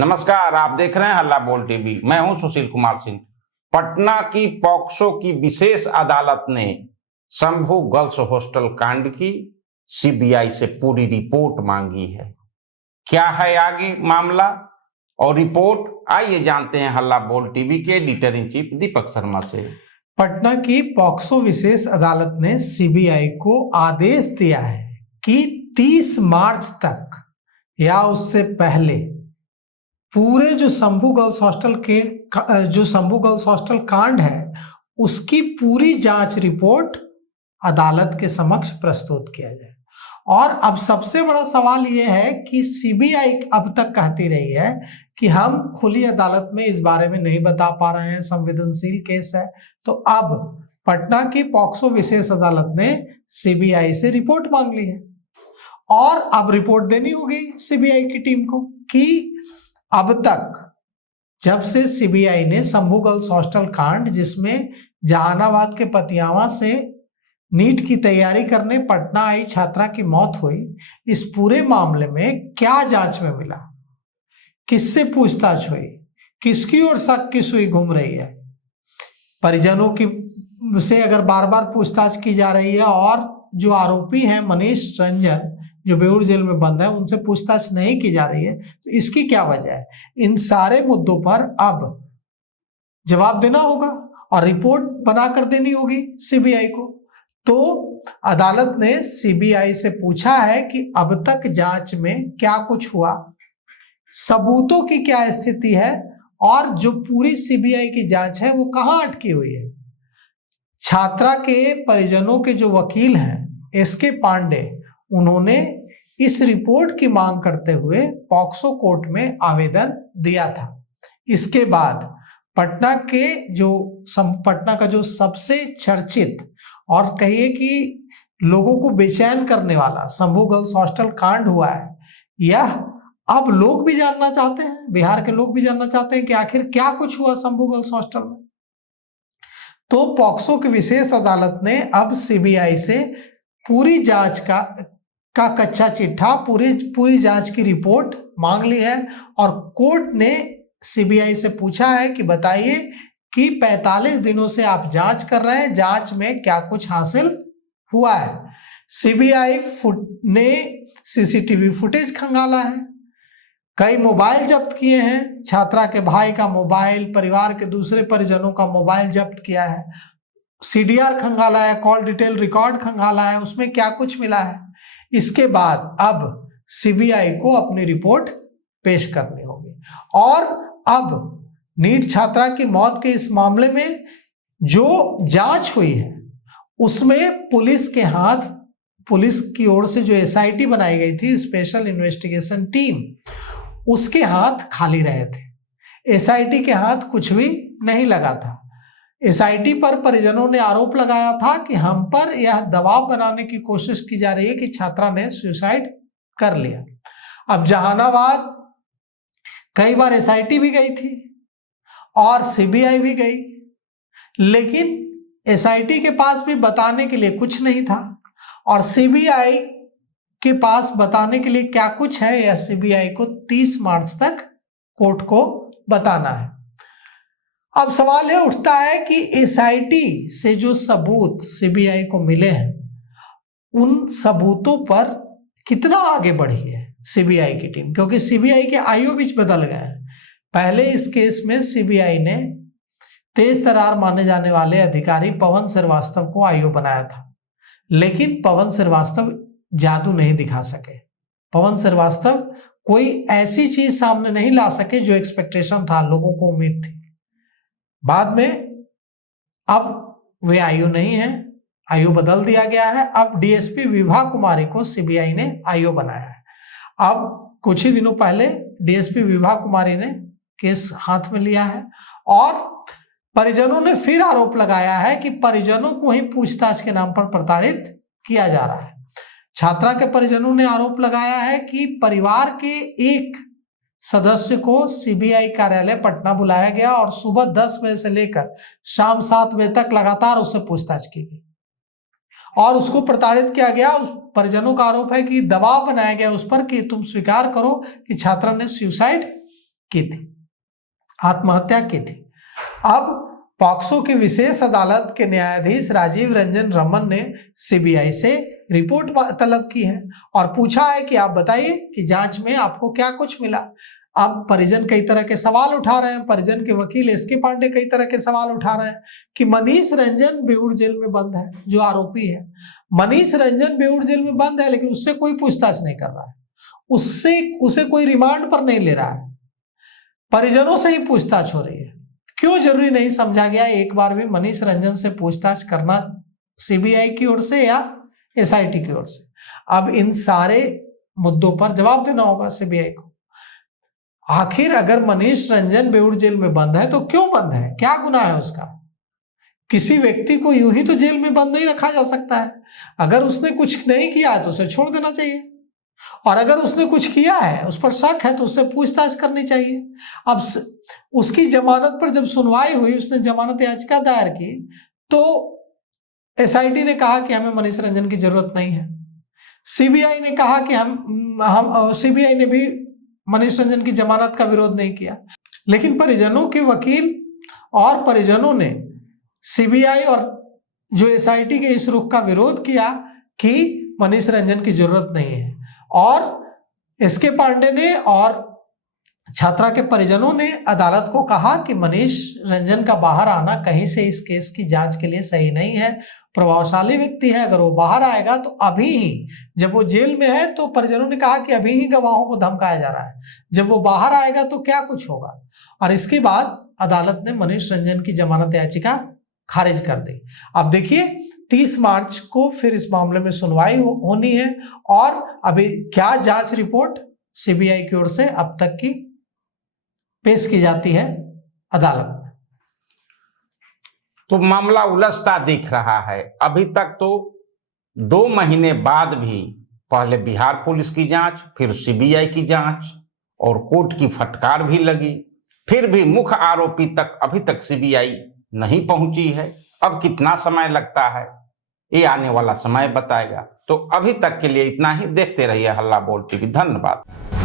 नमस्कार, आप देख रहे हैं हल्ला बोल टीवी। मैं हूं सुशील कुमार सिंह। पटना की पॉक्सो की विशेष अदालत ने शंभू गर्ल्स हॉस्टल कांड की सीबीआई से पूरी रिपोर्ट मांगी है। क्या है आगे मामला और रिपोर्ट, आइए जानते हैं हल्ला बोल टीवी के editor in chief Deepak Sharma से। पटना की पॉक्सो विशेष अदालत ने सीबीआई को आदेश दिया है कि 30 मार्च तक या उससे पहले पूरे जो शंभू गर्ल्स हॉस्टल कांड है उसकी पूरी जांच रिपोर्ट अदालत के समक्ष प्रस्तुत किया जाए। और अब सबसे बड़ा सवाल यह है कि सीबीआई अब तक कहती रही है कि हम खुली अदालत में इस बारे में नहीं बता पा रहे हैं, संवेदनशील केस है। तो अब पटना की पॉक्सो विशेष अदालत ने सीबीआई से रिपोर्ट मांग ली है और अब रिपोर्ट देनी होगी सीबीआई की टीम को कि अब तक जब से सीबीआई ने शंभू गर्ल्स हॉस्टल कांड, जिसमें जहानाबाद के पतियावा से नीट की तैयारी करने पटना आई छात्रा की मौत हुई, इस पूरे मामले में क्या जांच में मिला, किससे पूछताछ हुई, किसकी ओर शक की सुई घूम रही है, परिजनों की से अगर बार बार पूछताछ की जा रही है और जो आरोपी हैं मनीष रंजन जो बेऊर जेल में बंद है उनसे पूछताछ नहीं की जा रही है, तो इसकी क्या वजह है। इन सारे मुद्दों पर अब जवाब देना होगा और रिपोर्ट बनाकर देनी होगी सीबीआई को। तो अदालत ने सीबीआई से पूछा है कि अब तक जांच में क्या कुछ हुआ, सबूतों की क्या स्थिति है और जो पूरी सीबीआई की जांच है वो कहां अटकी हुई है। छात्रा के परिजनों के जो वकील हैं एसके पांडे, उन्होंने इस रिपोर्ट की मांग करते हुए पॉक्सो कोर्ट में आवेदन दिया था। इसके बाद पटना का जो सबसे चर्चित और कहिए कि लोगों को बेचैन करने वाला शंभू गर्ल्स हॉस्टल कांड हुआ है, यह अब लोग भी जानना चाहते हैं, बिहार के लोग भी जानना चाहते हैं कि आखिर क्या कुछ हुआ शंभू गर्ल्स हॉस्टल में। तो पॉक्सो की विशेष अदालत ने अब सीबीआई से पूरी जांच का कच्चा चिट्ठा, पूरी जांच की रिपोर्ट मांग ली है और कोर्ट ने सीबीआई से पूछा है कि बताइए कि 45 दिनों से आप जांच कर रहे हैं, जांच में क्या कुछ हासिल हुआ है। सीबीआई ने सीसीटीवी फुटेज खंगाला है, कई मोबाइल जब्त किए हैं, छात्रा के भाई का मोबाइल, परिवार के दूसरे परिजनों का मोबाइल जब्त किया है, सीडीआर खंगाला है, कॉल डिटेल रिकॉर्ड खंगाला है, उसमें क्या कुछ मिला है। इसके बाद अब सीबीआई को अपनी रिपोर्ट पेश करनी होगी और अब नीट छात्रा की मौत के इस मामले में जो जांच हुई है उसमें पुलिस की ओर से जो एसआईटी बनाई गई थी, स्पेशल इन्वेस्टिगेशन टीम, उसके हाथ खाली रहे थे। एसआईटी के हाथ कुछ भी नहीं लगा था। एसआईटी पर परिजनों ने आरोप लगाया था कि हम पर यह दबाव बनाने की कोशिश की जा रही है कि छात्रा ने सुसाइड कर लिया। अब जहानाबाद कई बार एसआईटी भी गई थी और सीबीआई भी गई, लेकिन एसआईटी के पास भी बताने के लिए कुछ नहीं था और सीबीआई के पास बताने के लिए क्या कुछ है यह सीबीआई को 30 मार्च तक कोर्ट को बताना है। अब सवाल यह उठता है कि एसआईटी से जो सबूत सीबीआई को मिले हैं उन सबूतों पर कितना आगे बढ़ी है सीबीआई की टीम, क्योंकि सीबीआई के आईओ बीच बदल गए हैं। पहले इस केस में सीबीआई ने तेज तर्रार माने जाने वाले अधिकारी पवन श्रीवास्तव को आईओ बनाया था, लेकिन पवन श्रीवास्तव जादू नहीं दिखा सके। पवन श्रीवास्तव कोई ऐसी चीज सामने नहीं ला सके जो एक्सपेक्टेशन था, लोगों को उम्मीद थी। बाद में अब वे आईओ नहीं है, आईओ बदल दिया गया है। अब डीएसपी विभा कुमारी को सीबीआई ने आईओ बनाया है। अब कुछ ही दिनों पहले डीएसपी विभा कुमारी ने केस हाथ में लिया है और परिजनों ने फिर आरोप लगाया है कि परिजनों को ही पूछताछ के नाम पर प्रताड़ित किया जा रहा है। छात्रा के परिजनों ने आरोप लगाया है कि परिवार के एक सदस्य को सीबीआई कार्यालय पटना बुलाया गया और सुबह 10 बजे से लेकर शाम 7 बजे तक लगातार उससे पूछताछ की गई और उसको प्रताड़ित किया गया। उस परिजनों का आरोप है कि दबाव बनाया गया उस पर कि तुम स्वीकार करो कि छात्रा ने सुसाइड की थी, आत्महत्या की थी। अब पॉक्सो की विशेष अदालत के न्यायाधीश राजीव रंजन रमन ने सीबीआई से रिपोर्ट तलब की है और पूछा है कि आप बताइए कि जांच में आपको क्या कुछ मिला। अब परिजन कई तरह के सवाल उठा रहे हैं, परिजन के वकील एसके पांडे कई तरह के सवाल उठा रहे हैं कि मनीष रंजन बेऊर जेल में बंद है, जो आरोपी है मनीष रंजन बेऊर जेल में बंद है, लेकिन उससे कोई पूछताछ नहीं कर रहा है, उसे कोई रिमांड पर नहीं ले रहा है, परिजनों से ही पूछताछ हो रही है। क्यों जरूरी नहीं समझा गया एक बार भी मनीष रंजन से पूछताछ करना सीबीआई की ओर से या एसआईटी की ओर से? अब इन सारे मुद्दों पर जवाब देना होगा सीबीआई को। आखिर अगर मनीष रंजन बेऊर जेल में बंद है तो क्यों बंद है, क्या गुनाह है उसका? किसी व्यक्ति को यूं ही तो जेल में बंद नहीं रखा जा सकता है। अगर उसने कुछ नहीं किया है तो उसे छोड़ देना चाहिए, और अगर उसने कुछ किया है, उस पर शक है, तो उससे पूछताछ करनी चाहिए। अब उसकी जमानत पर जब सुनवाई हुई, उसने जमानत याचिका दायर की, तो एसआईटी ने कहा कि हमें मनीष रंजन की जरूरत नहीं है। सीबीआई ने कहा कि सीबीआई ने भी मनीष रंजन की जमानत का विरोध नहीं किया। लेकिन परिजनों के वकील और परिजनों ने सीबीआई और जो एसआईटी के इस रुख का विरोध किया कि मनीष रंजन की जरूरत नहीं है, और एसके पांडे ने और छात्रा के परिजनों ने अदालत को कहा कि मनीष रंजन का बाहर आना कहीं से इस केस की जांच के लिए सही नहीं है। प्रभावशाली व्यक्ति है, अगर वो बाहर आएगा तो अभी ही, जब वो जेल में है तो परिजनों ने कहा कि अभी ही गवाहों को धमकाया जा रहा है, जब वो बाहर आएगा तो क्या कुछ होगा। और इसके बाद अदालत ने मनीष रंजन की जमानत याचिका खारिज कर दी। अब देखिए 30 मार्च को फिर इस मामले में सुनवाई होनी है, और अभी क्या जांच रिपोर्ट सीबीआई की ओर से अब तक की पेश की जाती है अदालत में। तो मामला उलझता दिख रहा है। अभी तक तो 2 महीने बाद भी पहले बिहार पुलिस की जांच, फिर सीबीआई की जांच, और कोर्ट की फटकार भी लगी, फिर भी मुख्य आरोपी तक अभी तक सीबीआई नहीं पहुंची है। अब कितना समय लगता है ये आने वाला समय बताएगा। तो अभी तक के लिए इतना ही। देखते रहिए हल्ला बोल टीवी। धन्यवाद।